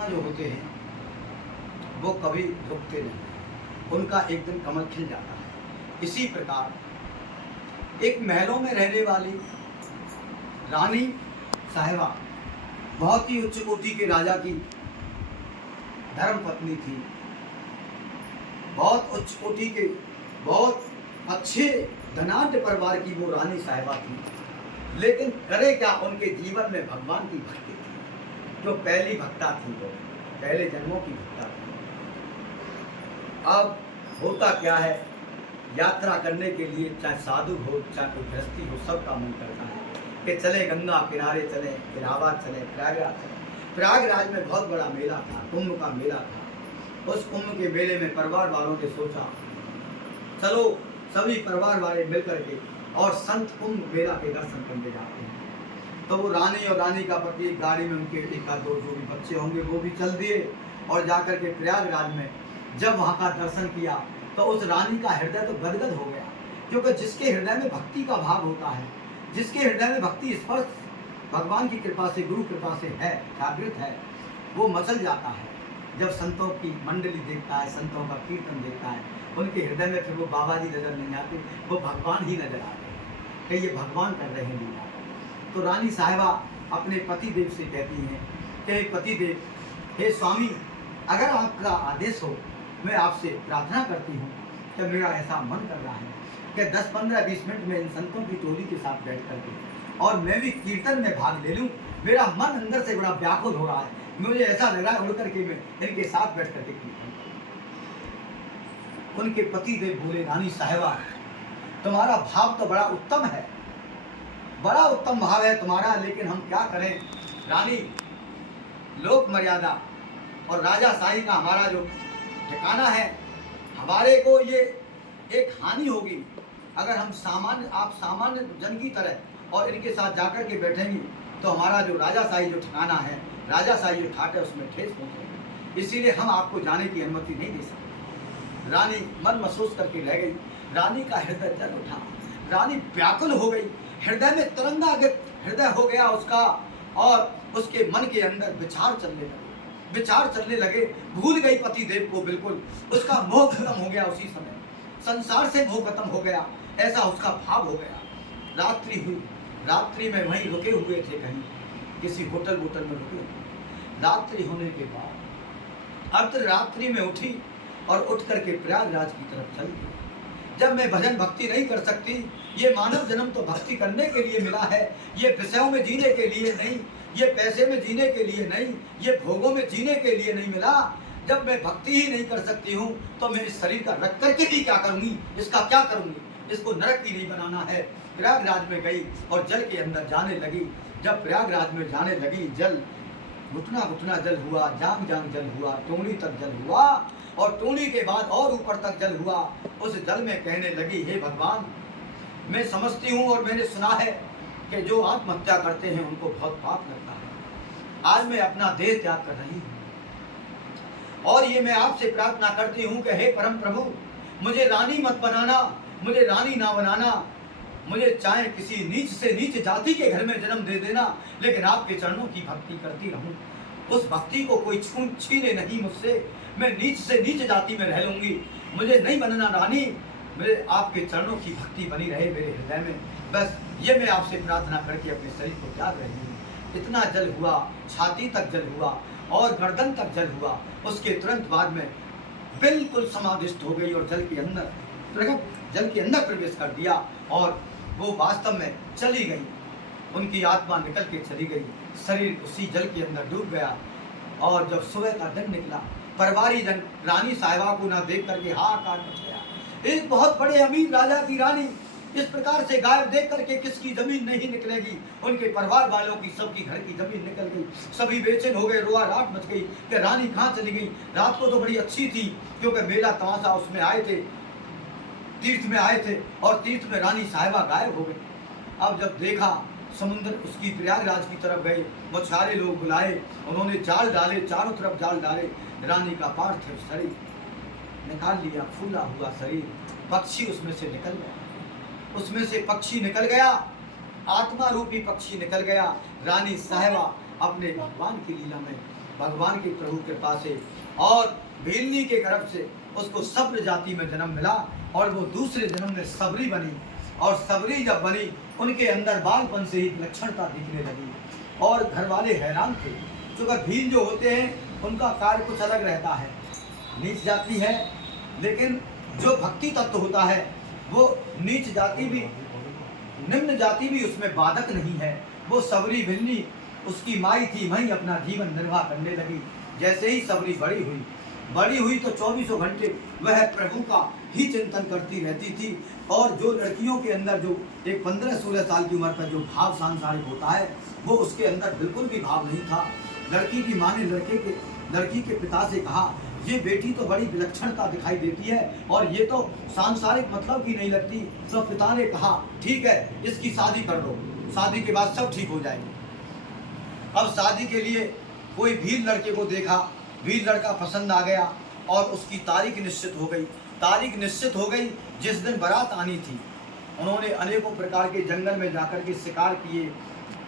परमात्मा जो होते हैं वो कभी रुकते नहीं, उनका एक दिन कमल खिल जाता है। इसी प्रकार एक महलों में रहने वाली रानी साहिबा बहुत ही उच्च कोटि के राजा की धर्म पत्नी थी। बहुत उच्च कोटि के बहुत अच्छे धनाढ्य परिवार की वो रानी साहिबा थी, लेकिन करे क्या, उनके जीवन में भगवान की भक्ति थी। जो पहली भक्ता थी वो पहले जन्मों की भक्ता थी। अब होता क्या है, यात्रा करने के लिए चाहे साधु हो चाहे कोई गृहस्थी हो, सबका मन करता है कि चले गंगा किनारे, चले इलाहाबाद, चले प्रयागराज चले। प्रयागराज में बहुत बड़ा मेला था, कुंभ का मेला था। उस कुंभ के मेले में परिवार वालों ने सोचा चलो सभी परिवार वाले मिलकर के और संत कुंभ मेला के दर्शन करने जाते हैं। तो वो रानी और रानी का पति एक गाड़ी में, उनके एक आध दो जो भी बच्चे होंगे वो भी चल दिए और जाकर के प्रयागराज में जब वहाँ का दर्शन किया तो उस रानी का हृदय तो गदगद हो गया, क्योंकि जिसके हृदय में भक्ति का भाव होता है, जिसके हृदय में भक्ति स्पर्श भगवान की कृपा से, गुरु कृपा से है, जागृत है, वो मचल जाता है। जब संतों की मंडली देखता है, संतों का कीर्तन देखता है, उनके हृदय में फिर वो बाबा जी नजर नहीं आते, वो भगवान ही नजर आते हैं कि ये भगवान कर रहे हैं लीला। तो रानी साहिबा अपने पति देव से कहती हैं कि पति देव, हे स्वामी, अगर आपका आदेश हो, मैं आपसे प्रार्थना करती हूँ कि मेरा ऐसा मन कर रहा है कि 10, 15, 20 मिनट में इन संतों की टोली के साथ बैठ करके और मैं भी कीर्तन में भाग ले लूँ। मेरा मन अंदर से बड़ा व्याकुल हो रहा है, मुझे ऐसा लग रहा है उड़ करके मैं इनके साथ बैठ करके कीर्तन। उनके पति देव बोले, रानी साहिबा, तुम्हारा भाव तो बड़ा उत्तम है, बड़ा उत्तम भाव है तुम्हारा, लेकिन हम क्या करें रानी, लोक मर्यादा और राजाशाही का हमारा जो ठिकाना है, हमारे को ये एक हानि होगी अगर हम आप सामान्य जन की तरह और इनके साथ जाकर के बैठेंगी तो हमारा जो राजाशाही जो ठिकाना है, राजाशाही जो ठाट है, उसमें ठेस पहुंचेगी। इसीलिए हम आपको जाने की अनुमति नहीं दे सकते। रानी मन महसूस करके रह गई, रानी का हृदय जल उठा, रानी व्याकुल हो गई, हृदय में तरंगागित हृदय हो गया उसका, और उसके मन के अंदर विचार चलने लगे, भूल गई पति देव को बिल्कुल, उसका मोह खत्म हो गया, उसी समय संसार से मोह खत्म हो गया, ऐसा उसका भाव हो गया। रात्रि हुई, रात्रि में वहीं रुके हुए थे, कहीं किसी होटल में रुके। रात्रि होने के बाद अर्धरात्रि में उठी और उठ करके प्रयागराज की तरफ चल गई। जब मैं भजन भक्ति नहीं कर सकती, ये मानव जन्म तो भक्ति करने के लिए मिला है, ये विषयों में जीने के लिए नहीं, ये पैसे में जीने के लिए नहीं, ये भोगों में जीने के लिए नहीं मिला। जब मैं भक्ति ही नहीं कर सकती हूँ तो मैं इस शरीर का रख करके भी क्या करूँगी, इसका क्या करूँगी, इसको नरक ही नहीं बनाना है। प्रयागराज में गई और जल के अंदर जाने लगी। जब प्रयागराज में जाने लगी, जल घुटना घुटना जल हुआ, जांग जांग जल हुआ, टोंडी तक जल हुआ, और टोंडी के बाद और ऊपर तक जल हुआ। उस जल में कहने लगी, हे भगवान, मैं समझती हूँ और मैंने सुना है कि जो आत्महत्या करते हैं उनको बहुत पाप लगता है। आज मैं अपना देह त्याग कर रही हूँ और ये मैं आपसे प्रार्थना करती हूँ कि हे परम प्रभु, मुझे रानी मत बनाना, मुझे रानी ना बनाना, मुझे चाहे किसी नीच से नीच जाति के घर में जन्म दे देना, लेकिन आपके चरणों की भक्ति करती रहूं। उस भक्ति को कोई छीने नहीं मुझसे, मैं नीच से नीच जाति में रह लूंगी, मुझे नहीं बनना रानी, मेरे आपके चरणों की भक्ति बनी रहे मेरे हृदय में। बस ये मैं आपसे प्रार्थना करके अपने शरीर को त्याग रही हूँ। इतना जल हुआ, छाती तक जल हुआ और गर्दन तक जल हुआ। उसके तुरंत बाद में बिल्कुल समाधिस्थ हो गई और जल के अंदर प्रवेश कर दिया और वो वास्तव में चली गई। उनकी आत्मा निकल के चली गई, शरीर उसी जल के अंदर डूब गया। और जब सुबह का दिन निकला, परिवारी जन रानी साहिबा को ना देख करके हाहाकार मच गया। एक बहुत बड़े अमीर राजा की रानी इस प्रकार से गायब देख करके किसकी जमीन नहीं निकलेगी। उनके परिवार वालों की, सबकी घर की जमीन निकल गई। सभी बेचैन हो गए, रोआ राट मच गई कि रानी कहाँ चली गई। रात को तो बड़ी अच्छी थी क्योंकि मेला तमाशा उसमें आए थे, तीर्थ में आए थे, और तीर्थ में रानी साहिबा गायब हो गई। अब जब देखा समुद्र उसकी प्रयागराज की तरफ गए, मछुआरे लोग बुलाए, उन्होंने जाल डाले, चारों तरफ जाल डाले। रानी का पार्थिव शरीर निकाल लिया, फूला हुआ शरीर, पक्षी उसमें से निकल गया, उसमें से पक्षी निकल गया, आत्मा रूपी पक्षी निकल गया। रानी साहिबा अपने भगवान की लीला में भगवान की प्रभु कृपा से और भीलनी के गर्भ से उसको सब्र जाति में जन्म मिला और वो दूसरे जन्म में सबरी बनी। और सबरी जब बनी उनके अंदर बालपन से ही विलक्षणता दिखने लगी और घर वाले हैरान थे, क्योंकि भील जो होते हैं उनका कार्य कुछ अलग रहता है, नीच जाति है, लेकिन जो भक्ति तत्व होता है वो नीच जाति भी निम्न जाति भी उसमें बाधक नहीं है। वो सबरी भिल्ली उसकी माई थी, वहीं अपना जीवन निर्वाह करने लगी। जैसे ही सबरी बड़ी हुई तो 24 घंटे वह प्रभु का ही चिंतन करती रहती थी। और जो लड़कियों के अंदर जो एक 15-16 साल की उम्र पर जो भाव सांसारिक होता है वो उसके अंदर बिल्कुल भी भाव नहीं था। लड़की की माँ ने लड़की के पिता से कहा, ये बेटी तो बड़ी विलक्षणता दिखाई देती है और ये तो सांसारिक मतलब की नहीं लगती। तो पिता ने कहा, ठीक है, इसकी शादी कर दो, शादी के बाद सब ठीक हो जाएगी। अब शादी के लिए कोई भील लड़के को देखा, भील लड़का पसंद आ गया और उसकी तारीख निश्चित हो गई। तारीख निश्चित हो गई जिस दिन बारात आनी थी। उन्होंने अनेकों प्रकार के जंगल में जाकर के शिकार किए,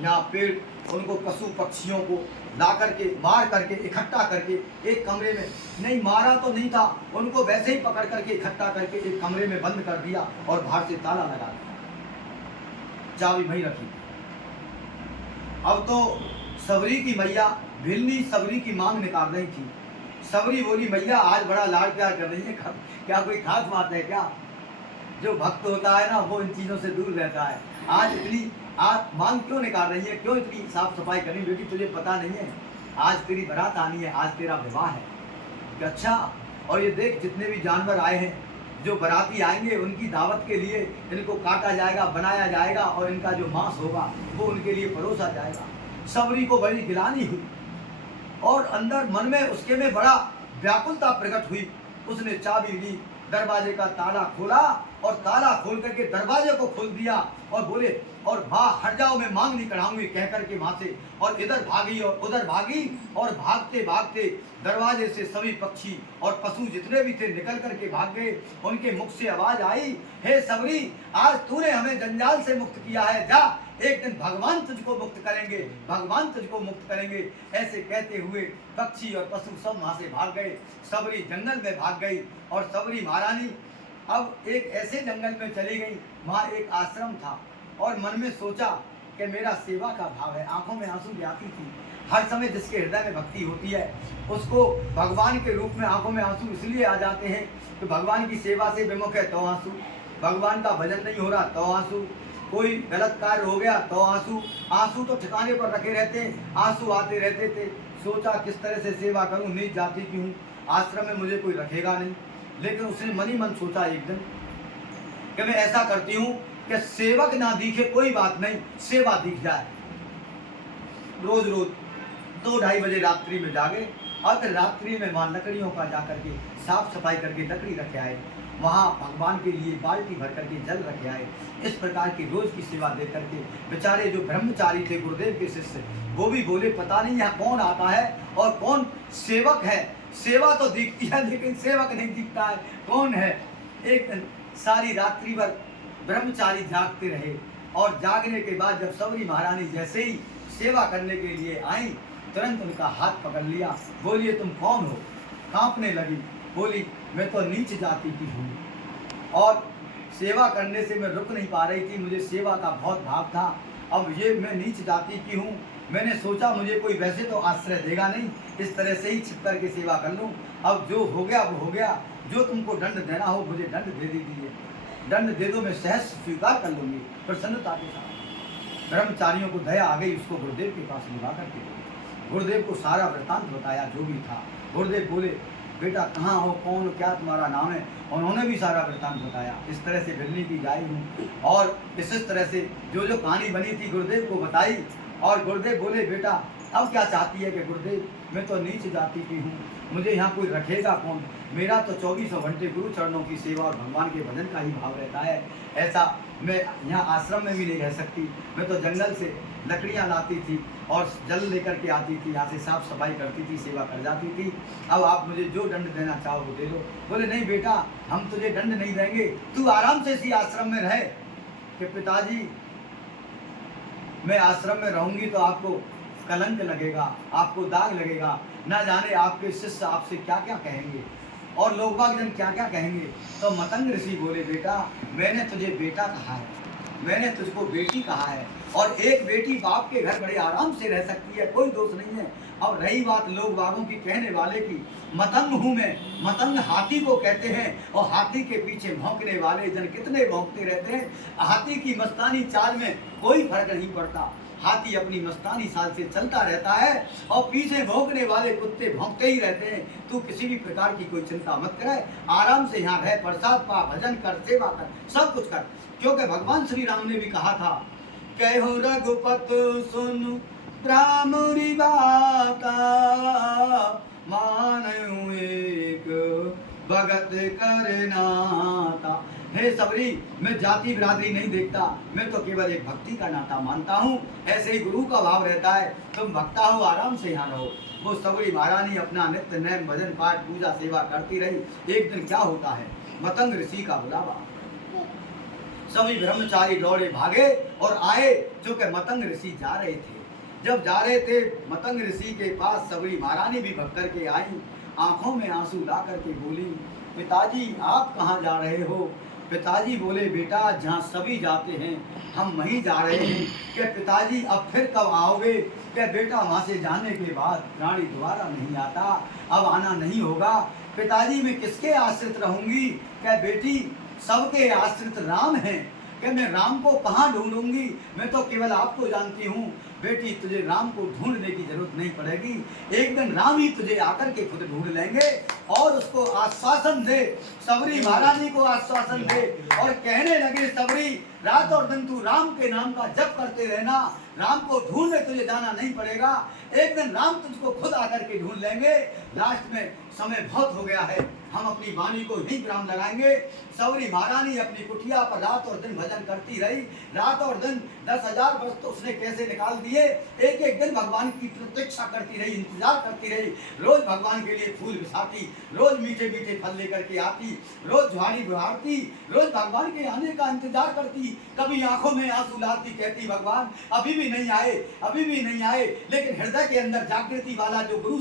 यहाँ पेड़ उनको पशु पक्षियों को ला करके मार करके इकट्ठा करके एक कमरे में, नहीं मारा तो नहीं था, उनको वैसे ही पकड़ करके इकट्ठा करके एक कमरे में बंद कर दिया और बाहर से ताला लगा दिया, चाबी वहीं रखी। अब तो सबरी की मैया भिलनी सबरी की मांग निकाल रही थी। सबरी बोली, मैया आज बड़ा लाड प्यार कर रही है, क्या कोई खास बात है क्या? जो भक्त होता है ना वो इन चीज़ों से दूर रहता है। आज इतनी आप मांग क्यों निकाल रही है, क्यों इतनी साफ सफाई करनी? बेटी तुझे पता नहीं है आज तेरी बारात आनी है, आज तेरा विवाह है। अच्छा, और ये देख जितने भी जानवर आए हैं, जो बाराती आएंगे उनकी दावत के लिए इनको काटा जाएगा, बनाया जाएगा और इनका जो मांस होगा वो उनके लिए परोसा जाएगा। सबरी को बड़ी गिलानी हुई और अंदर मन में उसके में बड़ा व्याकुलता प्रकट हुई। उसने चाबी ली, दरवाजे का ताला खोला और ताला खोल करके दरवाजे को खोल दिया और बोले, और वाह हट जाओ, मैं मांग नहीं कराऊंगी, कह करके वहां से और इधर भागी और उधर भागी और भागते भागते दरवाजे से सभी पक्षी और पशु जितने भी थे निकल करके भाग गए। उनके मुख से आवाज आई, हे सबरी, आज तूने हमें जंजाल से मुक्त किया है, जा, एक दिन भगवान तुझको मुक्त करेंगे, भगवान तुझको मुक्त करेंगे। ऐसे कहते हुए पक्षी और पशु सब वहां से भाग गए। सबरी जंगल में भाग गई और सबरी महारानी अब एक ऐसे जंगल में चली गई, वहाँ एक आश्रम था और मन में सोचा कि मेरा सेवा का भाव है। आंखों में आंसू भी आती थी। हर समय जिसके हृदय में भक्ति होती है उसको भगवान के रूप में आंखों में आंसू इसलिए आ जाते हैं कि भगवान की सेवा से विमुख है तो आंसू, भगवान का भजन नहीं हो रहा तो आंसू, कोई गलत कार्य हो गया तो आंसू। आंसू तो ठिकाने पर रखे रहते, आंसू आते रहते थे। सोचा किस तरह से सेवा करूं, नीच जाति की हूँ, आश्रम में मुझे कोई रखेगा नहीं। लेकिन उसने मन ही मन सोचा एक दिन कि मैं ऐसा करती हूँ कि सेवक ना दिखे कोई बात नहीं, सेवा दिख जाए। रोज रोज 2-2:30 बजे रात्रि में जागे और रात्रि में वहाँ लकड़ियों का जाकर के साफ सफाई करके लकड़ी रखे आए, वहाँ भगवान के लिए बाल्टी भर करके जल रखे आए। इस प्रकार की रोज की सेवा दे करके बेचारे जो ब्रह्मचारी थे गुरुदेव के शिष्य, वो भी बोले पता नहीं यहाँ कौन आता है और कौन सेवक है। सेवा तो दिखती है लेकिन सेवक नहीं दिखता है, कौन है। एक दिन सारी रात्रि भर ब्रह्मचारी जागते रहे और जागने के बाद जब सबरी महारानी जैसे ही सेवा करने के लिए आई, तुरंत उनका हाथ पकड़ लिया। बोलिए तुम कौन हो? कांपने लगी, बोली मैं तो नीच जाति की हूँ और सेवा करने से मैं रुक नहीं पा रही थी, मुझे सेवा का बहुत भाव था। अब ये मैं नीच जाति की हूँ, मैंने सोचा मुझे कोई वैसे तो आश्रय देगा नहीं, इस तरह से ही छिप करके सेवा कर लूँ। अब जो हो गया वो हो गया, जो तुमको दंड देना हो मुझे दंड दे दीजिए, दंड दे दो, मैं सहज स्वीकार कर लूँगी प्रसन्नता के साथ। ब्रह्मचारियों को दया आ गई, उसको गुरुदेव के पास बुला करके गुरुदेव को सारा वृत्तांत बताया जो भी था। गुरुदेव बोले बेटा कहाँ हो, कौन हो, क्या तुम्हारा नाम है? उन्होंने भी सारा वृत्तांत बताया, इस तरह से भिलनी की गाय हूँ और इस तरह से जो जो कहानी बनी थी गुरुदेव को बताई। और गुरुदेव बोले बेटा अब क्या चाहती है? कि गुरुदेव मैं तो नीच जाति की हूँ, मुझे यहाँ कोई रखेगा कौन? मेरा तो 24 घंटे गुरु चरणों की सेवा और भगवान के भजन का ही भाव रहता है। ऐसा मैं यहाँ आश्रम में भी नहीं रह सकती, मैं तो जंगल से लकड़ियाँ लाती थी और जल लेकर के आती थी, यहाँ से साफ सफाई करती थी, सेवा कर जाती थी। अब आप मुझे जो दंड देना चाहो वो दे दो। बोले नहीं बेटा हम तुझे दंड नहीं देंगे, तू आराम से इसी आश्रम में रहे। कि पिताजी मैं आश्रम में रहूंगी तो आपको कलंक लगेगा, आपको दाग लगेगा, ना जाने आपके शिष्य आपसे क्या क्या कहेंगे और लोग बाग जन क्या क्या कहेंगे। तो मतंग ऋषि बोले, बेटा मैंने तुझे बेटा कहा है, मैंने तुझको बेटी कहा है, और एक बेटी बाप के घर बड़े आराम से रह सकती है, कोई दोष नहीं है। अब रही बात लोग बागों की, कहने वाले की, मतंग हूं मैं, मतंग हाथी को कहते हैं, और हाथी के पीछे भौंकने वाले जन कितने भौंकते रहते हैं। हाथी की मस्तानी चाल में कोई फर्क नहीं पड़ता, हाथी अपनी मस्तानी साल से चलता रहता है और पीछे भौंकने वाले कुत्ते भौंकते ही रहते हैं। तू किसी भी प्रकार की कोई चिंता मत करे, आराम से यहाँ रह, प्रसाद पा, भजन कर, सेवा कर, सब कुछ कर। क्योंकि भगवान श्री राम ने भी कहा था, कहो रघुपत सुन ब्राह्मणी बाता, मानऊ एक भगत करनाता। हे सबरी, मैं जाति बिरादरी नहीं देखता, मैं तो केवल एक भक्ति का नाता मानता हूँ। ऐसे ही गुरु का भाव रहता है, तुम भक्ता हो, आराम से यहाँ रहो। वो सबरी महारानी अपना नित्य नैम भजन पाठ पूजा सेवा करती रही। एक दिन क्या होता है, मतंग ऋषि का बुलावा, सभी ब्रह्मचारी दौड़े भागे और आए, जो कि मतंग ऋषि जा रहे थे। जब जा रहे थे मतंग ऋषि के पास, सबरी महारानी भी भग करके आई, आंखों में आंसू ला करके बोली, पिताजी आप कहाँ जा रहे हो। पिताजी बोले, बेटा जहाँ सभी जाते हैं हम वहीं जा रहे हैं। कि पिताजी अब फिर कब आओगे। कि बेटा वहाँ से जाने के बाद रानी दोबारा नहीं आता, अब आना नहीं होगा। पिताजी मैं किसके आश्रित रहूंगी। कि बेटी सबके आश्रित राम हैं, कि मैं राम को कहाँ ढूंढूंगी, मैं तो केवल आपको जानती हूँ। बेटी तुझे राम को ढूंढने की जरूरत नहीं पड़ेगी, एक दिन राम ही तुझे आकर के खुद ढूंढ लेंगे। और उसको आश्वासन दे, सबरी महारानी को आश्वासन दे, और कहने लगे, सबरी रात और दिन तू राम के नाम का जप करते रहना, राम को ढूंढने तुझे जाना नहीं पड़ेगा, एक दिन राम तुझको खुद आकर के ढूंढ लेंगे। लास्ट में समय बहुत हो गया है, हम अपनी वाणी को ही विराम लगाएंगे। सबरी महारानी अपनी कुटिया पर रात और दिन भजन करती रही, रात और दिन 10,000 वर्ष तो उसने कैसे निकाल दिए। एक एक दिन भगवान की प्रतीक्षा करती रही, इंतजार करती रही, रोज भगवान के लिए फूल बिछाती, रोज मीठे मीठे फल लेकर के आती, रोज झाड़ी बुहारती, रोज भगवान के आने का इंतजार करती, कभी आंखों में आंसू लाती, कहती भगवान अभी भी नहीं आए, अभी भी नहीं आए। लेकिन हृदय के अंदर जागृति वाला जो गुरु